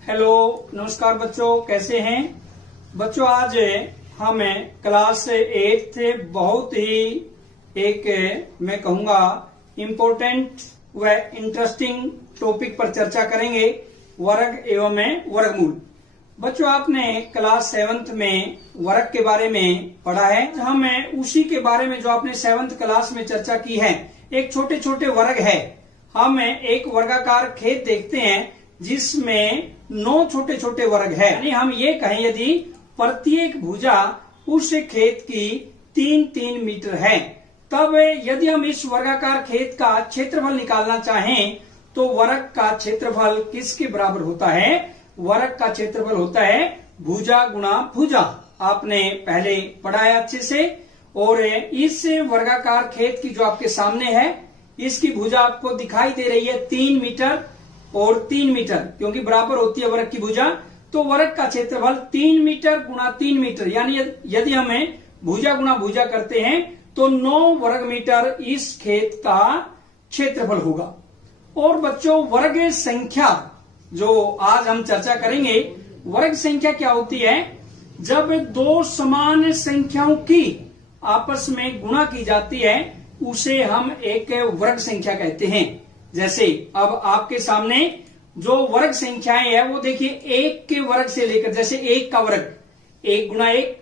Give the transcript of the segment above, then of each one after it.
Hello, नमस्कार बच्चों, कैसे हैं बच्चों। आज हम क्लास 8 से बहुत ही एक मैं कहूंगा इम्पोर्टेंट व इंटरेस्टिंग टॉपिक पर चर्चा करेंगे, वर्ग एवं वर्गमूल। बच्चों, आपने क्लास 7th में वर्ग के बारे में पढ़ा है। हम उसी के बारे में जो आपने 7th क्लास में चर्चा की है, एक छोटे छोटे वर्ग है। हम एक वर्गाकार खेत देखते हैं जिसमें 9 छोटे छोटे वर्ग है। यानी हम ये कहें यदि प्रत्येक भुजा उस खेत की 3-3 मीटर है, तब यदि हम इस वर्गाकार खेत का क्षेत्रफल निकालना चाहें तो वर्ग का क्षेत्रफल किसके बराबर होता है? वर्ग का क्षेत्रफल होता है भुजा गुणा भुजा। आपने पहले पढ़ा है अच्छे से। और इस वर्गाकार खेत की जो आपके सामने है, इसकी भुजा आपको दिखाई दे रही है 3 मीटर और 3 मीटर, क्योंकि बराबर होती है वर्ग की भुजा। तो वर्ग का क्षेत्रफल 3 मीटर गुणा 3 मीटर, यानी यदि हमें भुजा गुणा भुजा करते हैं तो 9 वर्ग मीटर इस खेत का क्षेत्रफल होगा। और बच्चों, वर्ग संख्या जो आज हम चर्चा करेंगे, वर्ग संख्या क्या होती है? जब दो समान संख्याओं की आपस में गुणा की जाती है उसे हम एक वर्ग संख्या कहते हैं। जैसे अब आपके सामने जो वर्ग संख्याएं है वो देखिए, 1 के वर्ग से लेकर, जैसे 1 का वर्ग 1 गुणा 1,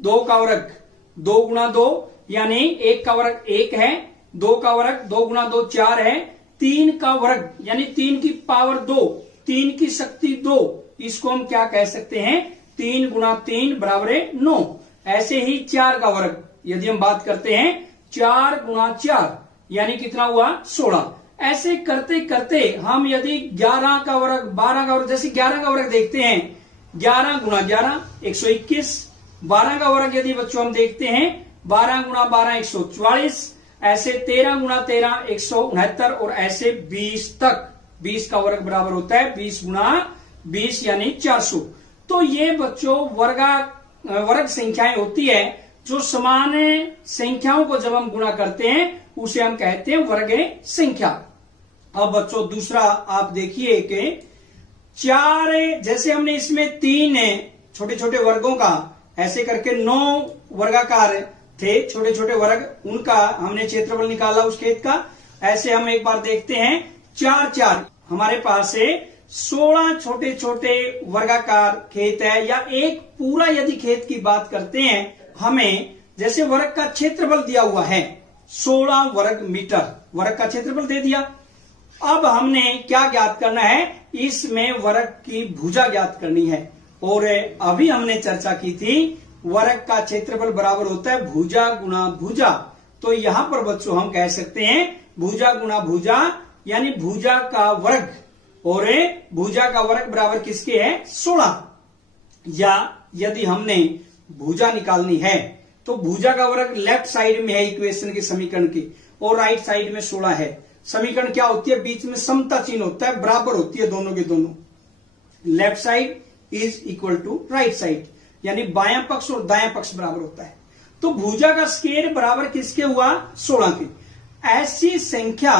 2 का वर्ग 2 गुणा 2, यानी 1 का वर्ग 1 है, 2 का वर्ग 2 गुणा 2 4 है, 3 का वर्ग यानी 3 की पावर 2, 3 की शक्ति 2, इसको हम क्या कह सकते हैं? 3 गुणा 3 बराबर है 9। ऐसे ही 4 का वर्ग यदि हम बात करते हैं, 4 गुणा 4 यानी कितना हुआ? 16। ऐसे करते करते हम यदि 11 का वर्ग, 12 का वर्ग, जैसे 11 का वर्ग देखते हैं, 11 गुणा 11 121। 12 का वर्ग यदि बच्चों हम देखते हैं, 12 गुणा 12 144। ऐसे 13 गुणा 13 169 और ऐसे 20 तक। 20 का वर्ग बराबर होता है 20 गुणा 20 यानी 400। तो ये बच्चों वर्ग संख्याएं होती है जो समान संख्याओं को जब हम गुणा करते हैं उसे हम कहते हैं वर्ग संख्या। अब बच्चों दूसरा आप देखिए कि 4, जैसे हमने इसमें 3 छोटे छोटे वर्गों का ऐसे करके 9 वर्गाकार थे छोटे छोटे वर्ग, उनका हमने क्षेत्रफल निकाला उस खेत का। ऐसे हम एक बार देखते हैं 4 हमारे पास से 16 छोटे छोटे वर्गाकार खेत है, या एक पूरा यदि खेत की बात करते हैं, हमें जैसे वर्ग का क्षेत्रफल दिया हुआ है 16 वर्ग मीटर, वर्ग का क्षेत्रफल दे दिया। अब हमने क्या ज्ञात करना है? इसमें वर्ग की भुजा ज्ञात करनी है। और अभी हमने चर्चा की थी वर्ग का क्षेत्रफल बराबर होता है भुजा गुणा भुजा। तो यहां पर बच्चों हम कह सकते हैं भुजा गुणा भुजा, यानी भुजा का वर्ग, और भुजा का वर्ग बराबर किसके है? 16। या यदि हमने भुजा निकालनी है तो भुजा का वर्ग लेफ्ट साइड में है इक्वेशन के समीकरण की, और राइट साइड में 16 है। समीकरण क्या होती है? बीच में समता चिन्ह होता है, बराबर होती है दोनों के दोनों। Left side is equal to right side, यानी बायां पक्ष और दायां पक्ष बराबर होता है। तो भुजा का स्क्वायर बराबर किसके हुआ? 16 के। ऐसी संख्या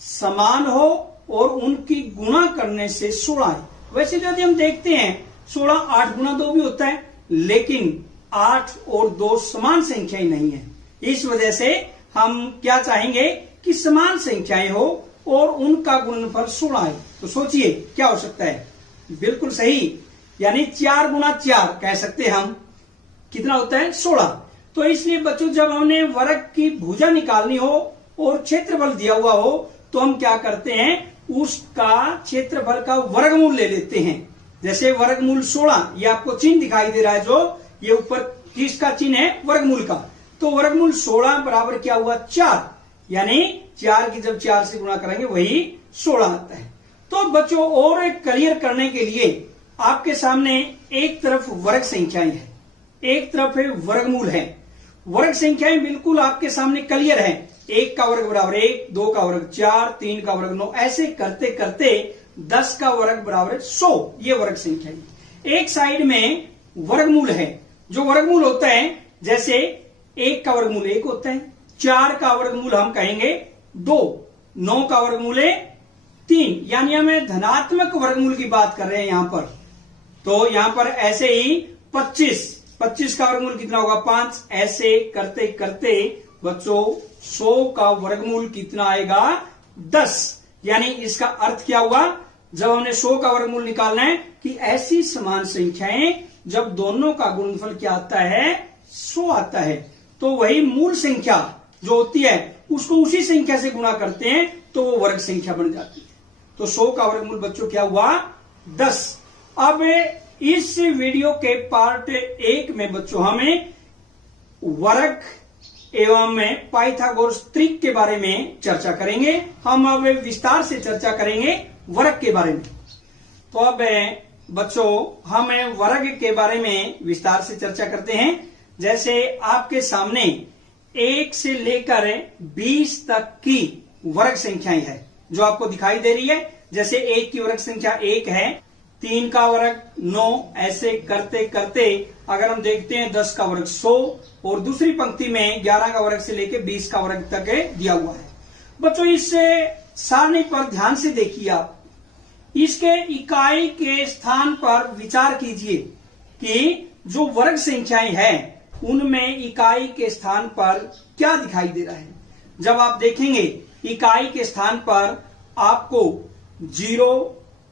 समान हो और उनकी गुणा करने से 16 है। वैसे यदि हम देखते हैं 16 8 गुणा 2 भी होता है, लेकिन 8 और 2 समान संख्याएं नहीं है। इस वजह से हम क्या चाहेंगे कि समान संख्याएं हो और उनका गुणनफल 16 है। तो सोचिए क्या हो सकता है? बिल्कुल सही, यानी 4 गुणा 4 कह सकते हैं हम, कितना होता है? 16। तो इसलिए बच्चों जब हमने वर्ग की भुजा निकालनी हो और क्षेत्रफल दिया हुआ हो तो हम क्या करते हैं? उसका क्षेत्रफल का वर्गमूल ले लेते हैं। जैसे वर्गमूल 16, ये आपको चिन्ह दिखाई दे रहा है, जो ये ऊपर किसका चिन्ह है? वर्गमूल का। तो वर्गमूल 16 बराबर क्या हुआ? 4, यानी 4 की जब 4 से गुणा करेंगे वही 16 आता है। तो बच्चों और क्लियर करने के लिए आपके सामने एक तरफ वर्ग संख्याएं है, एक तरफ है वर्गमूल है। वर्ग संख्याएं बिल्कुल आपके सामने क्लियर है। 1 का वर्ग बराबर 1, 2 का वर्ग 4, 3 का वर्ग 9, ऐसे करते करते 10 का वर्ग बराबर 100। ये वर्ग संख्या है। एक साइड में वर्गमूल है, जो वर्गमूल होता है, जैसे 1 का वर्गमूल 1 होता है, 4 का वर्गमूल हम कहेंगे 2, 9 का वर्गमूल है 3, यानी हमें धनात्मक वर्गमूल की बात कर रहे हैं यहां पर। तो यहां पर ऐसे ही 25 का वर्गमूल कितना होगा 5, ऐसे करते करते बच्चों 100 का वर्गमूल कितना आएगा 10। यानी इसका अर्थ क्या हुआ, जब हमने 100 का वर्गमूल निकालना है कि ऐसी समान संख्याएं जब दोनों का गुणनफल क्या आता है 100 आता है, तो वही मूल संख्या जो होती है उसको उसी संख्या से गुणा करते हैं तो वो वर्ग संख्या बन जाती है। तो 100 का वर्गमूल बच्चों क्या हुआ 10। अब इस वीडियो के पार्ट 1 में बच्चों हमें वर्ग एवं पाइथागोरस त्रिक के बारे में चर्चा करेंगे। हम अब विस्तार से चर्चा करेंगे वर्ग के बारे में। तो अब बच्चों हम वर्ग के बारे में विस्तार से चर्चा करते हैं। जैसे आपके सामने 1 से लेकर 20 तक की वर्ग संख्याएं हैं जो आपको दिखाई दे रही है। जैसे 1 की वर्ग संख्या 1 है, 3 का वर्ग 9, ऐसे करते करते अगर हम देखते हैं 10 का वर्ग 100 और दूसरी पंक्ति में 11 का वर्ग से लेकर 20 का वर्ग तक दिया हुआ है। बच्चों इस सारणी पर ध्यान से देखिए, आप इसके इकाई के स्थान पर विचार कीजिए कि जो वर्ग संख्याएं हैं उनमें इकाई के स्थान पर क्या दिखाई दे रहा है। जब आप देखेंगे इकाई के स्थान पर आपको 0,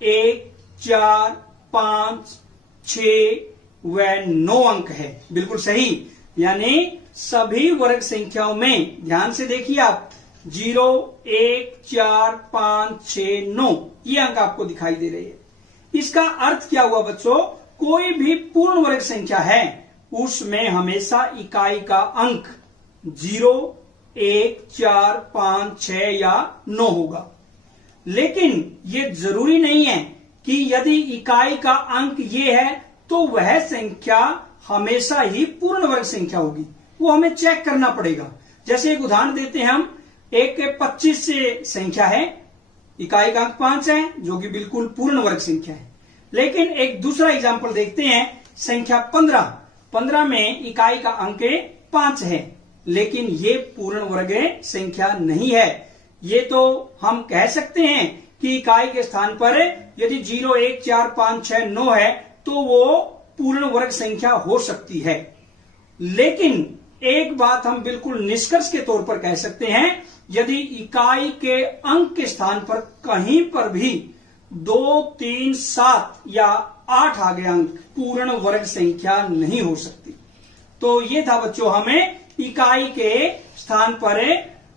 1, 4, 5, 6 व 9 अंक है। बिल्कुल सही, यानी सभी वर्ग संख्याओं में ध्यान से देखिए आप 0, 1, 4, 5, 6, 9 ये अंक आपको दिखाई दे रहे हैं। इसका अर्थ क्या हुआ बच्चों, कोई भी पूर्ण वर्ग संख्या है उसमें हमेशा इकाई का अंक 0, 1, 4, 5, 6 या 9 होगा। लेकिन ये जरूरी नहीं है कि यदि इकाई का अंक ये है तो वह संख्या हमेशा ही पूर्ण वर्ग संख्या होगी। वो हमें चेक करना पड़ेगा। जैसे एक उदाहरण देते हैं हम, एक 25 से संख्या है, इकाई का अंक 5 है जो कि बिल्कुल पूर्ण वर्ग संख्या है। लेकिन एक दूसरा एग्जाम्पल देखते हैं, संख्या 15 में इकाई का अंक 5 है लेकिन ये पूर्ण वर्ग संख्या नहीं है। ये तो हम कह सकते हैं कि इकाई के स्थान पर यदि 0, 1, 4, 5, 6, 9 है तो वो पूर्ण वर्ग संख्या हो सकती है। लेकिन एक बात हम बिल्कुल निष्कर्ष के तौर पर कह सकते हैं, यदि इकाई के अंक के स्थान पर कहीं पर भी 2, 3, 7 या 8 आ गए अंक, पूर्ण वर्ग संख्या नहीं हो सकती। तो ये था बच्चों, हमें इकाई के स्थान पर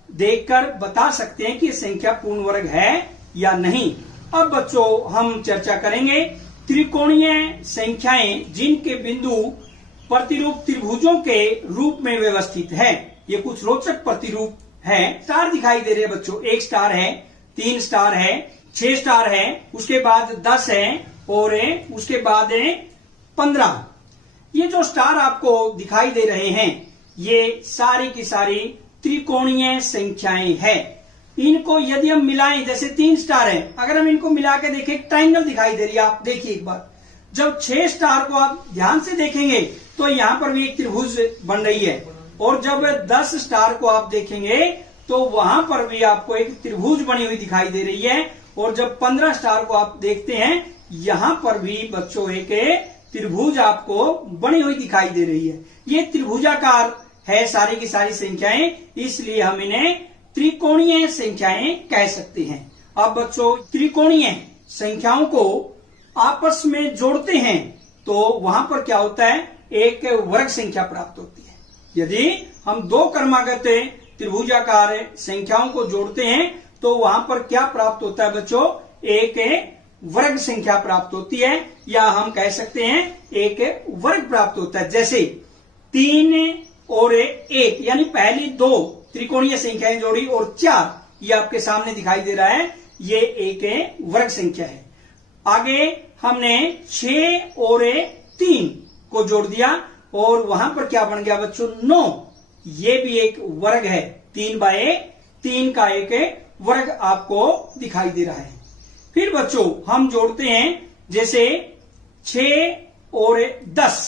देखकर बता सकते हैं कि संख्या पूर्ण वर्ग है या नहीं। अब बच्चों हम चर्चा करेंगे त्रिकोणीय संख्याएं जिनके बिंदु प्रतिरूप त्रिभुजों के रूप में व्यवस्थित है। ये कुछ रोचक प्रतिरूप है। स्टार दिखाई दे रहे हैं बच्चों, 1 स्टार है, 3 स्टार है, 6 स्टार है, उसके बाद 10 है और उसके बाद 15। ये जो स्टार आपको दिखाई दे रहे हैं ये सारी की सारी त्रिकोणीय संख्याएं हैं। इनको यदि हम मिलाएं, जैसे 3 स्टार है, अगर हम इनको मिला के देखें, ट्राइंगल दिखाई दे रही है। आप देखिए एक बार, जब 6 स्टार को आप ध्यान से देखेंगे तो यहां पर भी एक त्रिभुज बन रही है, और जब 10 स्टार को आप देखेंगे तो वहां पर भी आपको एक त्रिभुज बनी हुई दिखाई दे रही है, और जब 15 स्टार को आप देखते हैं यहां पर भी बच्चों एक त्रिभुज आपको बनी हुई दिखाई दे रही है। ये त्रिभुजाकार है सारी की सारी संख्याएं, इसलिए हम इन्हें त्रिकोणीय संख्याएं कह सकते हैं। अब बच्चों त्रिकोणीय संख्याओं को आपस में जोड़ते हैं तो वहां पर क्या होता है, एक वर्ग संख्या प्राप्त होती है। यदि हम 2 क्रमागत त्रिभुजाकार संख्याओं को जोड़ते हैं तो वहां पर क्या प्राप्त होता है बच्चों, एक वर्ग संख्या प्राप्त होती है, या हम कह सकते हैं एक वर्ग प्राप्त होता है। जैसे 3 और 1 यानी पहली 2 त्रिकोणीय संख्याएं जोड़ी और 4, ये आपके सामने दिखाई दे रहा है, ये एक वर्ग संख्या है। आगे हमने 6 और 3 को जोड़ दिया और वहां पर क्या बन गया बच्चों 9, ये भी एक वर्ग है। 3/3 का एक वर्ग आपको दिखाई दे रहा है। फिर बच्चों हम जोड़ते हैं, जैसे 6 और 10,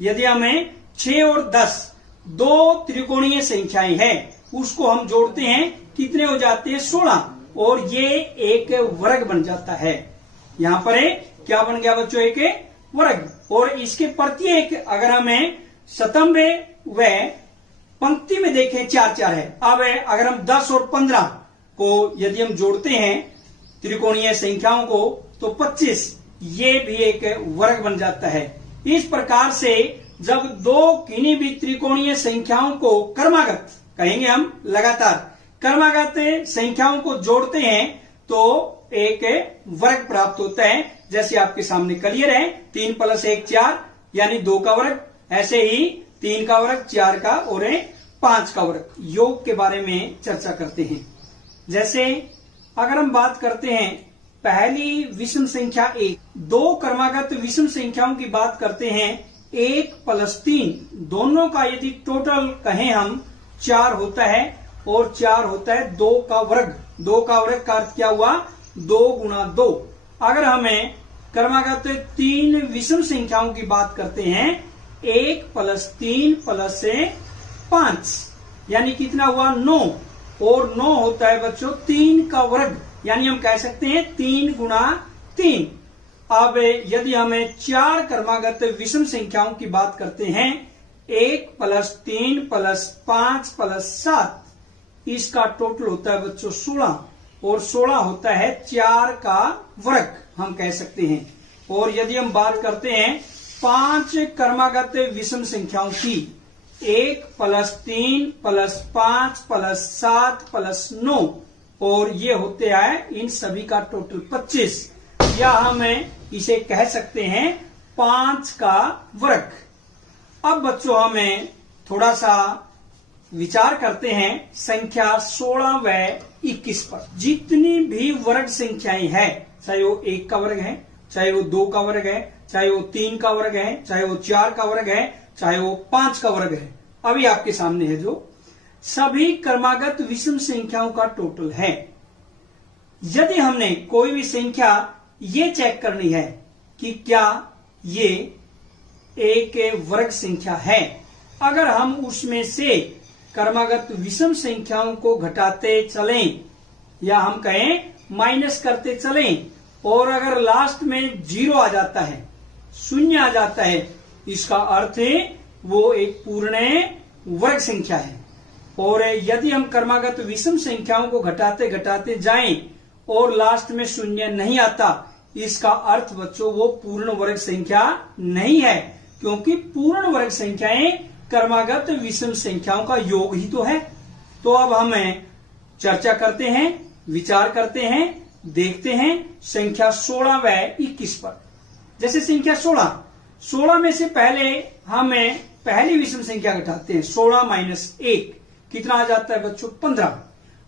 यदि हमें 6 और 10 2 त्रिकोणीय संख्याएं हैं उसको हम जोड़ते हैं, कितने हो जाते हैं 16। और ये एक वर्ग बन जाता है। यहाँ पर क्या बन गया बच्चों, एक वर्ग। और इसके प्रत्येक अगर हमें स्तंभ व पंक्ति में देखें 4-4 है। अब अगर हम 10 और 15 को यदि हम जोड़ते हैं त्रिकोणीय संख्याओं को तो 25, ये भी एक वर्ग बन जाता है। इस प्रकार से जब दो किन्हीं भी त्रिकोणीय संख्याओं को क्रमागत कहेंगे, हम लगातार क्रमागत संख्याओं को जोड़ते हैं तो एक वर्ग प्राप्त होता है। जैसे आपके सामने क्लियर है, 3 + 1 4 यानी 2 का वर्ग, ऐसे ही 3 का वर्ग, 4 का और 5 का वर्ग। योग के बारे में चर्चा करते हैं। जैसे अगर हम बात करते हैं पहली विषम संख्या 1, दो क्रमागत विषम संख्याओं की बात करते हैं, 1 + 3 दोनों का यदि टोटल कहें हम 4 होता है और 4 होता है 2 का वर्ग। 2 का वर्ग का अर्थ क्या हुआ, 2 × 2। अगर हमें क्रमागत 3 विषम संख्याओं की बात करते हैं, 1 + 3 + 5 यानी कितना हुआ, 9। और 9 होता है बच्चों 3 का वर्ग, यानी हम कह सकते हैं 3 × 3। अब यदि हमें 4 क्रमागत विषम संख्याओं की बात करते हैं, 1 + 3 + 5 + 7, इसका टोटल होता है बच्चों 16। और 16 होता है 4 का वर्ग हम कह सकते हैं। और यदि हम बात करते हैं 5 क्रमागत विषम संख्याओं की, 1 + 3 + 5 + 7 + 9, और ये होते हैं इन सभी का टोटल 25, या हम इसे कह सकते हैं 5 का वर्ग। अब बच्चों हमें थोड़ा सा विचार करते हैं संख्या 16 व 21 पर। जितनी भी वर्ग संख्याएं हैं, चाहे वो 1 का वर्ग है, चाहे वो 2 का वर्ग है, चाहे वो 3 का वर्ग है, चाहे वो 4 का वर्ग है, चाहे वो 5 का वर्ग है, अभी आपके सामने है, जो सभी क्रमागत विषम संख्याओं का टोटल है। यदि हमने कोई भी संख्या ये चेक करनी है कि क्या ये एक वर्ग संख्या है, अगर हम उसमें से क्रमागत विषम संख्याओं को घटाते चलें या हम कहें माइनस करते चलें, और अगर लास्ट में 0 आ जाता है, 0 आ जाता है, इसका अर्थ वो एक पूर्ण वर्ग संख्या है। और यदि हम क्रमागत विषम संख्याओं को घटाते घटाते जाएं और लास्ट में 0 नहीं आता, इसका अर्थ बच्चों वो पूर्ण वर्ग संख्या नहीं है, क्योंकि पूर्ण वर्ग संख्याएं क्रमागत विषम संख्याओं का योग ही तो है। तो अब हम चर्चा करते हैं, विचार करते हैं, देखते हैं संख्या 16 व 21 पर। जैसे संख्या 16 में से पहले हम पहली विषम संख्या घटाते हैं, 16 - 1 कितना आ जाता है बच्चों, 15।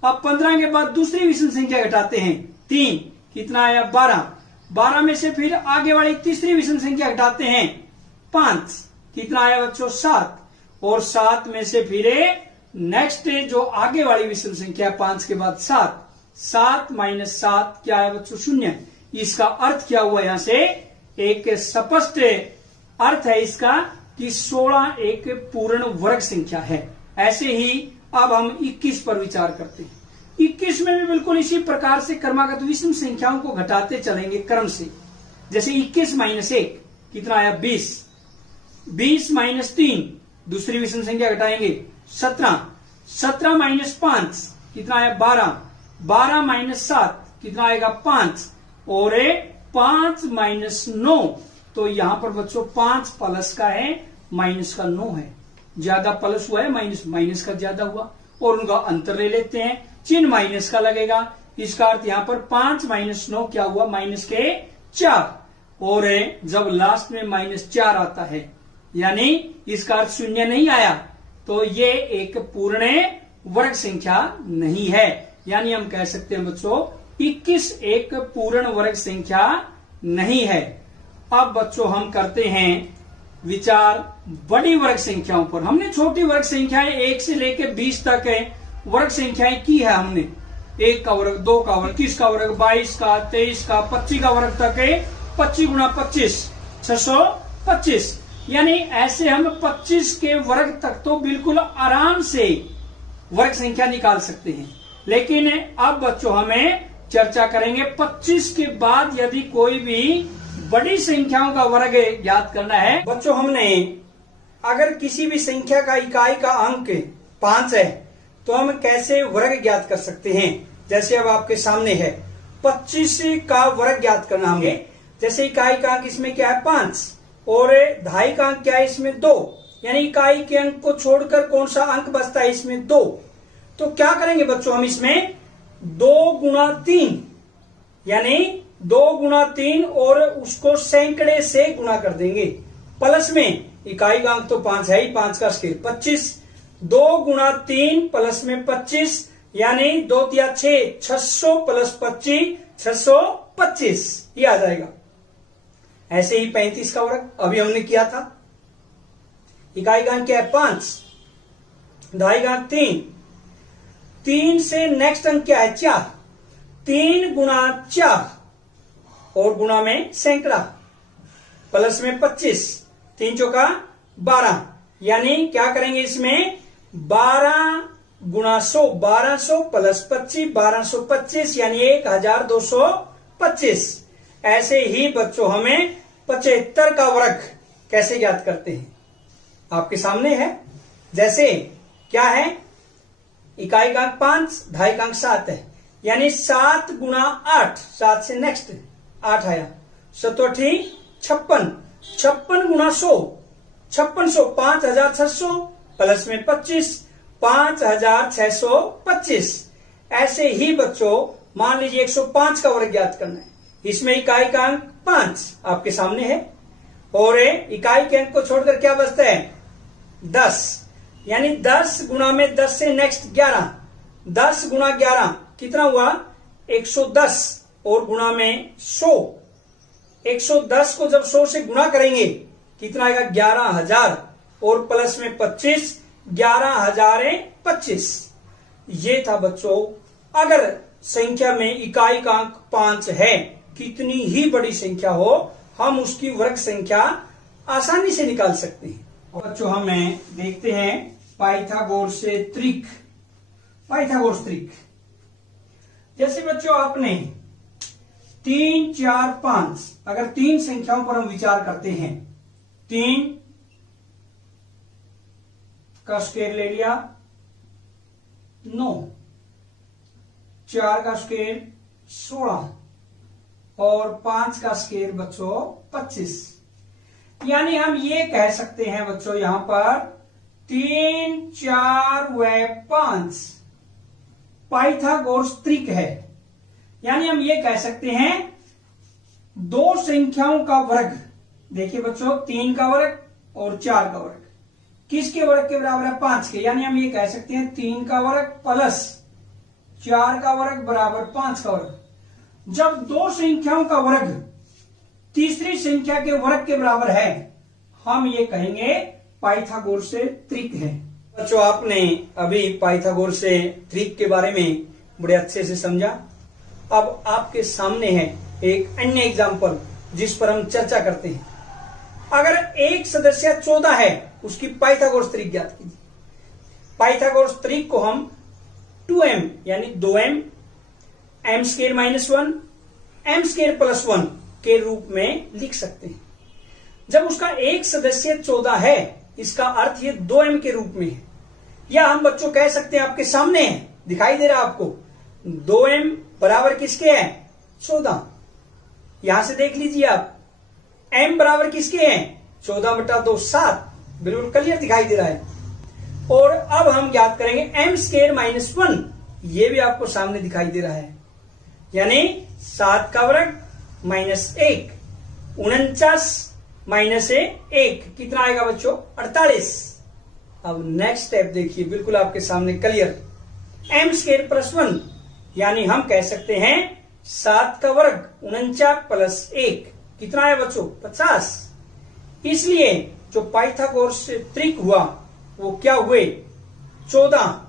अब 15 के बाद दूसरी विषम संख्या घटाते हैं, 3 कितना आया, 12। 12 में से फिर आगे वाली तीसरी विषम संख्या घटाते हैं, 5 कितना आया बच्चों, 7। और 7 में से फिर नेक्स्ट जो आगे वाली विषम संख्या 5 के बाद 7, 7 - 7 क्या है बच्चों, 0। इसका अर्थ क्या हुआ, यहां से एक स्पष्ट अर्थ है इसका कि 16 एक पूर्ण वर्ग संख्या है। ऐसे ही अब हम 21 पर विचार करते हैं। 21 में भी बिल्कुल इसी प्रकार से क्रमागत विषम संख्याओं को घटाते चलेंगे क्रम से। जैसे 21 - 1 कितना आया, 20। 20 - 3 दूसरी विषम संख्या घटाएंगे, 17। 17 - 5 कितना आया, 12। 12 - 7 कितना आएगा, 5। और 5 - 9, तो यहां पर बच्चों 5 प्लस का है, माइनस का 9 है। ज्यादा प्लस हुआ है, माइनस का ज्यादा हुआ, और उनका अंतर ले लेते हैं, चिन्ह माइनस का लगेगा। इसका अर्थ यहां पर 5 - 9 क्या हुआ, -4। और जब लास्ट में -4 आता है, यानी इसका अर्थ 0 नहीं आया, तो ये एक पूर्ण वर्ग संख्या नहीं है। यानी हम कह सकते हैं बच्चों 21 एक पूर्ण वर्ग संख्या नहीं है। अब बच्चों हम करते हैं विचार बड़ी वर्ग संख्याओं पर। हमने छोटी वर्ग संख्याएं 1 से लेकर 20 तक वर्ग संख्याएं की है हमने, 1 का वर्ग, 2 का वर्ग, 21 का वर्ग, 22 का, 23 का, 25 का वर्ग तक 25 × 25 625। यानी ऐसे हम 25 के वर्ग तक तो बिल्कुल आराम से वर्ग संख्या निकाल सकते हैं। लेकिन अब बच्चों हमें चर्चा करेंगे 25 के बाद यदि कोई भी बड़ी संख्याओं का वर्ग ज्ञात करना है। बच्चों हमने अगर किसी भी संख्या का इकाई का अंक 5 है तो हम कैसे वर्ग ज्ञात कर सकते हैं। जैसे अब आपके सामने है 25 का वर्ग ज्ञात करना हमें। जैसे इकाई का अंक इसमें क्या है 5 और दहाई का अंक क्या है इसमें 2, यानी इकाई के अंक को छोड़कर कौन सा अंक बचता है इसमें 2। तो क्या करेंगे बच्चों हम इसमें 2 गुणा 3 यानी 2 गुणा 3 और उसको सैकड़े से गुणा कर देंगे। प्लस में इकाई का अंक तो 5 है ही, 5 का स्केल 25, 2 गुणा 3 प्लस में 25 यानी 2 तिया 6, 600 प्लस 25 625 ये आ जाएगा। ऐसे ही 35 का वर्ग अभी हमने किया था। इकाई का अंक क्या है 5, दहाई का अंक 3, 3 से नेक्स्ट अंक क्या है 4, 3 गुणा 4 और गुणा में सैकड़ा प्लस में 25, 3 चौका 12 यानी क्या करेंगे इसमें 12 गुणा 100, 1200 प्लस 25 1225 यानी 1225। ऐसे ही बच्चों हमें 75 का वर्ग कैसे ज्ञात करते हैं आपके सामने है। जैसे क्या है इकाई का अंक 5, दहाई का अंक 7 है यानी 7 गुणा 8, 7 से नेक्स्ट 8 आया, 7 56, 56 गुणा 100, 5600 5600 प्लस में 25 5625। ऐसे ही बच्चों मान लीजिए 105 का वर्ग ज्ञात करना है। इसमें इकाई का अंक 5 आपके सामने है और इकाई के अंक को छोड़कर क्या बचता है 10 यानी 10 गुणा में 10 से नेक्स्ट 11, 10 गुणा 11 कितना हुआ 110 और गुणा में 100, 110 को जब 100 से गुणा करेंगे कितना आएगा 11,000 और प्लस में 25 11,025। ये था बच्चों अगर संख्या में इकाई का अंक 5 है, कितनी ही बड़ी संख्या हो हम उसकी वर्ग संख्या आसानी से निकाल सकते हैं। और बच्चों हमें देखते हैं पाइथागोरस त्रिक। पाइथागोरस त्रिक जैसे बच्चों आपने 3 4 5 अगर 3 संख्याओं पर हम विचार करते हैं, 3 का स्क्वायर ले लिया 9, 4 का स्क्वायर 16 और 5 का स्क्वायर बच्चों 25। यानी हम ये कह सकते हैं बच्चों यहां पर 3 4 व 5 पाइथागोरस त्रिक है। यानी हम ये कह सकते हैं दो संख्याओं का वर्ग। देखिए बच्चों 3 का वर्ग और 4 का वर्ग किसके वर्ग के बराबर है 5 के। यानी हम ये कह सकते हैं 3 का वर्ग प्लस 4 का वर्ग बराबर 5 का वर्ग। जब दो संख्याओं का वर्ग तीसरी संख्या के वर्ग के बराबर है हम ये कहेंगे पाइथागोरस त्रिक है। बच्चों आपने अभी पाइथागोरस त्रिक के बारे में बड़े अच्छे से समझा। अब आपके सामने है एक अन्य एग्जाम्पल जिस पर हम चर्चा करते हैं। अगर एक सदस्य 14 है उसकी पाइथागोरस त्रिक ज्ञात कीजिए। पाइथागोरस त्रिक को हम 2m यानी 2m m square minus 1 m square plus 1 के रूप में लिख सकते हैं। जब उसका एक सदस्य 14 है इसका अर्थ ये 2m के रूप में है। या हम बच्चों कह सकते हैं आपके सामने है दिखाई दे रहा है आपको 2m बराबर किसके है 14। यहां से देख लीजिए आप m बराबर किसके हैं 14/2 7 बिल्कुल क्लियर दिखाई दे रहा है। और अब हम ज्ञात करेंगे m स्क्वायर माइनस 1 ये भी आपको सामने दिखाई दे रहा है यानी 7 का वर्ग माइनस 1 49 माइनस 1 कितना आएगा बच्चों 48। अब नेक्स्ट स्टेप देखिए बिल्कुल आपके सामने क्लियर m स्क्वायर प्लस 1 यानी हम कह सकते हैं 7 का वर्ग 49 प्लस 1 कितना है बच्चों 50। इसलिए जो पाइथागोरस त्रिक हुआ वो क्या हुए 14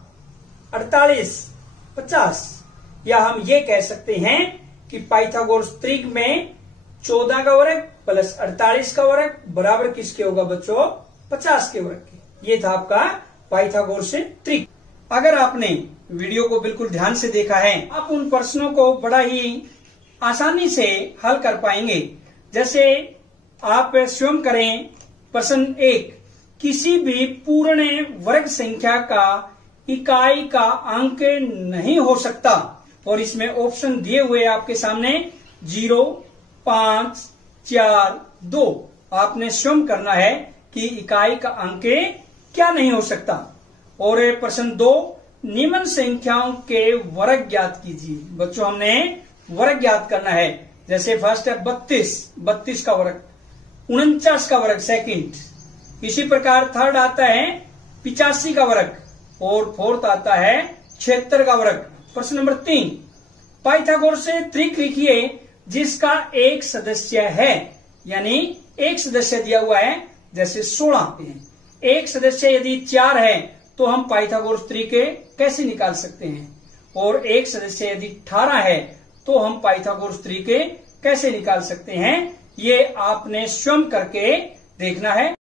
48 50। या हम ये कह सकते हैं कि पाइथागोरस त्रिक में 14 का वर्ग प्लस 48 का वर्ग बराबर किसके होगा बच्चों 50 के वर्ग के। ये था आपका पाइथागोरस त्रिक। अगर आपने वीडियो को बिल्कुल ध्यान से देखा है, आप उन प्रश्नों को बड़ा ही आसानी से हल कर पाएंगे। जैसे आप स्वयं करें प्रश्न 1, किसी भी पूर्ण वर्ग संख्या का इकाई का अंक नहीं हो सकता, और इसमें ऑप्शन दिए हुए आपके सामने 0, 5, 4, 2। आपने स्वयं करना है कि इकाई का अंक क्या नहीं हो सकता। और प्रश्न 2, निम्न संख्याओं के वर्ग ज्ञात कीजिए। बच्चों हमने वर्ग ज्ञात करना है। जैसे फर्स्ट है 32 का वर्ग, 49 का वर्ग सेकंड। इसी प्रकार थर्ड आता है 85 का वर्ग, और फोर्थ आता है 76 का वर्ग। प्रश्न नंबर 3, पाइथागोरस से त्रिक लिखिए जिसका एक सदस्य है, यानी एक सदस्य दिया हुआ है जैसे 16। एक सदस्य यदि 4 है तो हम पाइथागोरस त्रिक कैसे निकाल सकते हैं, और एक सदस्य यदि 18 है तो हम पाइथागोरस त्रिक कैसे निकाल सकते हैं, ये आपने स्वयं करके देखना है।